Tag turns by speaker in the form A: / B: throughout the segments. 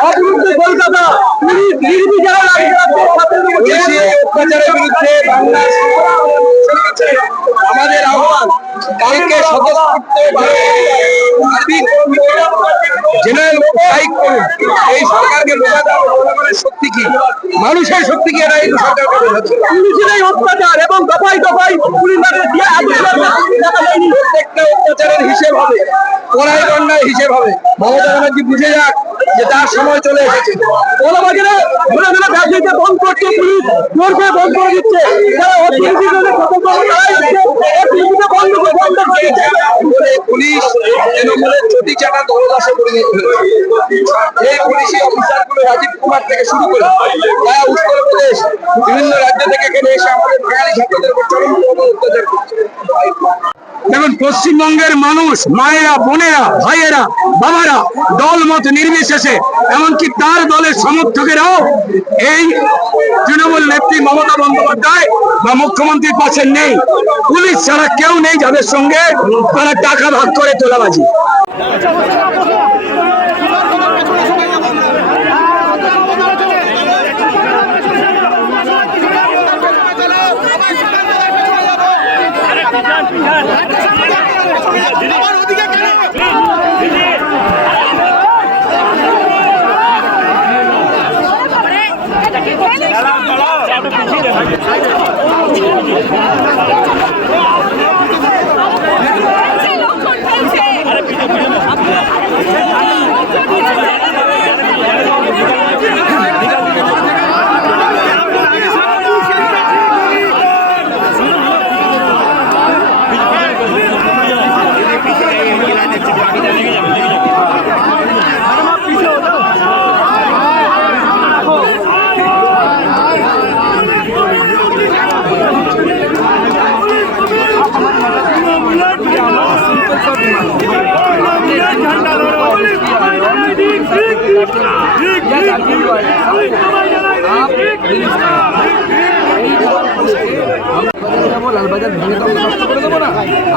A: অবরুদ্ধ কলকাতা পুলিশ নির্বিচারে
B: অত্যাচারের বিরুদ্ধে বাংলার আমাদের আহ্বান কালকে স্বতঃস্ফূর্তভাবে জেনারেল স্ট্রাইক করুন। এই সরকারকে বোঝা জনগণের শক্তি কি? মানুষের শক্তি কি? এরা এই সরকারকে বোঝাচ্ছে
A: পুলিশের এই অত্যাচার এবং দফায় দফায় পুলিশ দিয়ে।
B: প্রত্যেকটা অত্যাচারের হিসেব হবে। কড়াই গন্ডার হিসেব হবে। মমতা ব্যানার্জি বুঝে যাক যে তার সময় চলে এসেছে।
A: কলাবাজারে ধরে ব্যবসায়ীকে বন্ধ করছে, পুলিশ জোর করে বন্ধ করে দিচ্ছে।
B: পুলিশ
C: দেখুন, পশ্চিমবঙ্গের মানুষ, মায়েরা, বোনেরা, ভাইয়েরা, বাবারা দল মত নির্বিশেষে, এমনকি তার দলের সমর্থকেরাও এই তৃণমূল নেত্রী মমতা বন্দ্যোপাধ্যায় বা মুখ্যমন্ত্রীর পাশে নেই। পুলিশ ছাড়া কেউ নেই যাদের সঙ্গে তারা টাকা ভাগ করে তোলাবাজি।
D: যাব লালবাজার ভেঙে তো করে দেবো না।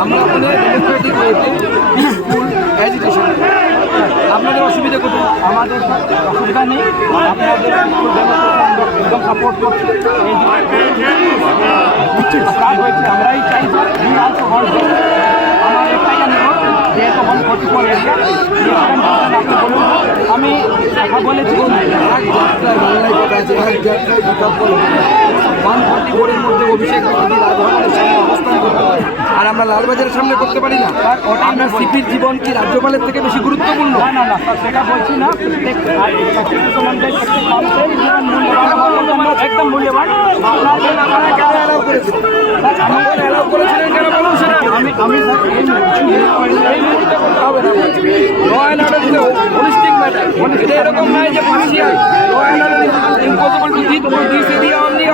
D: আমরা ওখানে ডেমোক্রেটিক ওয়েতে পিসফুল আপনাদের অসুবিধা কোথায়? আমাদের অসুবিধা নেই। আপনাদের একদম সাপোর্ট করছি। স্টার্ট হয়েছে। আমরাই চাই আমার একটাই অনুরোধ যেহেতু ওয়ান ফর্টি ফোর এরিয়া আপনি বলুন আমি কথা বলেছি এক যাত্রায় বাংলায় কথা আছে এক যাত্রায় বিকল্প ওয়ান ফর্টি ফোরের মধ্যে অভিষেক ব্যানার্জি রাজভবনের সামনে অবস্থান করতে পারে। আর আমরা লালবাজারের সামনে করতে পারি না। আপনার সিপির জীবন কি রাজ্যপালের থেকে বেশি গুরুত্বপূর্ণ? না না না সেটা বলছি না। একদম মূল্যবান আপনারা কেন অ্যালাউ করেছেন? অ্যালাউ করেছিলেন কেন বলুন সেটা? আমি আমি স্যার এই মুহূর্তে করতে হবে না। হোলিস্টিক ম্যাটার নয় যে partial law and order is impossible to this for this area only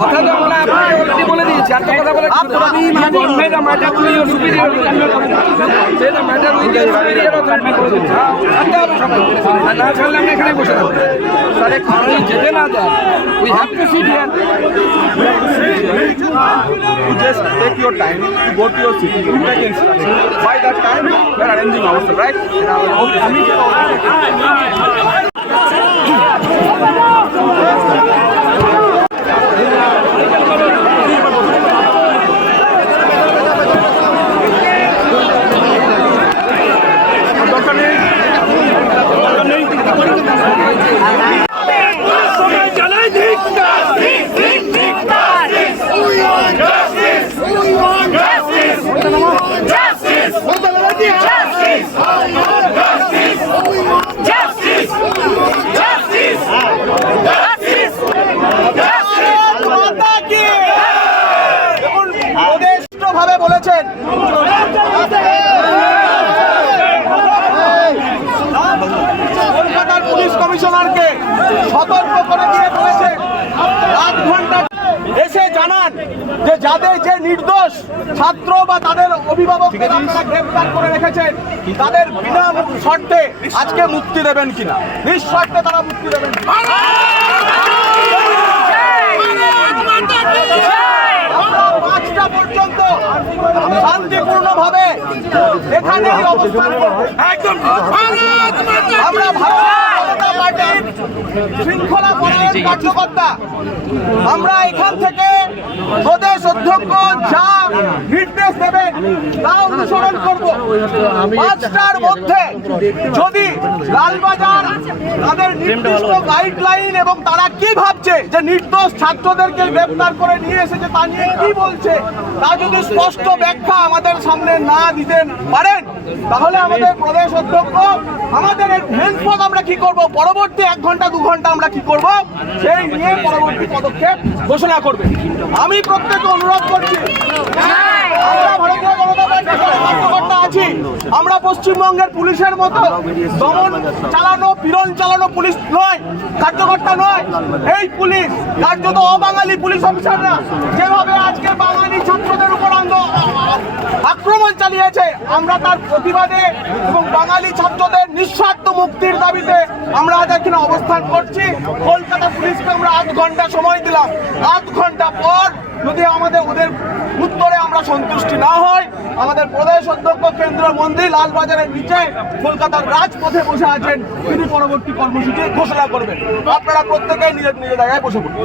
D: কথা তো আমরা আপনাকে বলে দিয়েছি আর কথা বলে matter to your superior the matter with your superior authority করে দিচ্ছি ছাড়তে হবে সবাই আর না ছাড়লে আমরা এখানে বসে থাকব স্যার আপনি যেতে না দেন we have to sit here
E: you just take your time to go to your city, you take instruction. By that time, we are arranging ourselves, right? আমি
A: ভাবে বলেছেন কলকাতার পুলিশ কমিশনারকে সতর্ক করে দিয়ে বলেছেন আধ ঘণ্টা এসে জানান যে যাদের যে নির্দোষ ছাত্র বা তাদের অভিভাবকদের আপনারা গ্রেফতার করে রেখেছেন তাদের বিনা শর্তে আজকে মুক্তি দেবেন কিনা? নিঃশর্তে তারা মুক্তি দেবেন কিনা? আমরা পাঁচটা পর্যন্ত শান্তিপূর্ণভাবে এখানেই অবস্থান
C: একদম
A: আমরা শৃঙ্খলা পরায়ণ কার্যকর্তা। আমরা এখান থেকে প্রদেশ অধ্যক্ষ যা নির্দেশ দেবেন তা অনুসরণ করব। পাঁচটার মধ্যে যদি লালবাজার তাদের নির্দিষ্ট গাইডলাইন এবং তারা কি ভাবছে যে নির্দোষ ছাত্রদেরকে গ্রেপ্তার করে নিয়ে এসেছে তা নিয়ে কি বলছে তা যদি স্পষ্ট ব্যাখ্যা আমাদের সামনে না দিতে পারেন তাহলে আমাদের প্রদেশ অধ্যক্ষ, আমাদের হেল্পপথ আমরা কি করব? পরবর্তী এক ঘণ্টা, দু ঘণ্টা আমরা কি করব? সেই নিয়ে পরবর্তী পদক্ষেপ ঘোষণা করবে। আমি প্রত্যেককে অনুরোধ করছি আছি। আমরা পশ্চিমবঙ্গের পুলিশের মতো দমন চালানো পীড়ন চালানো পুলিশ নয়, কার্যকর্তা নয়। এই পুলিশ, কার্যত অবাঙালি পুলিশ অফিসাররা যেভাবে আজকে বাঙালি চালিয়েছে আমরা তার প্রতিবাদে এবং বাঙালি ছাত্রদের নিঃস্বার্থ মুক্তির দাবিতে আমরা আজ এখানে অবস্থান করছি। কলকাতা পুলিশকে আমরা আধ ঘণ্টা সময় দিলাম। আধ ঘণ্টা পর যদি আমাদের ওদের উত্তরে আমরা সন্তুষ্টি না হয় আমাদের প্রদেশ অধ্যক্ষ কেন্দ্রীয় মন্ত্রী লালবাজারের নিচে কলকাতার রাজপথে বসে আছেন তিনি পরবর্তী কর্মসূচি ঘোষণা করবেন। আপনারা প্রত্যেকেই নিজের নিজের জায়গায় বসে পড়ুন।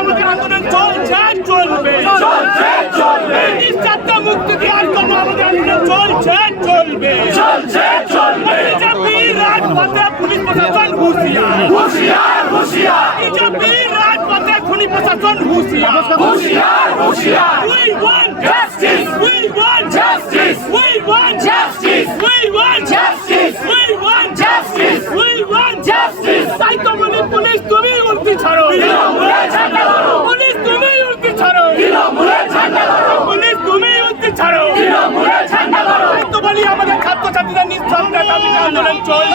D: আমাদের আন্দোলন চলছে চলবে। চলছে চলবে নিঃস্বার্থ মুক্তি দেওয়ার জন্য আমাদের আন্দোলন চলছে চলবে চলছে চলবে বিজেপি রাজপথে পুলিশ প্রশাসন হুঁশিয়ার হুঁশিয়ার হুঁশিয়ার বিজেপি রাজপথে খুনি প্রশাসন হুঁশিয়ার হুঁশিয়ার হুঁশিয়ার we want justice we want justice we want justice we want justice we want justice we want justice তাই তো বলি পুলিশ তুমি উল্টি ছাড়ো। পুলিশ তুমি উল্টি ছাড়ো। পুলিশ তুমি উল্টি ছাড়ো। তাই তো বলি আমাদের ছাত্রছাত্রীদের দাবিতে আন্দোলন চল।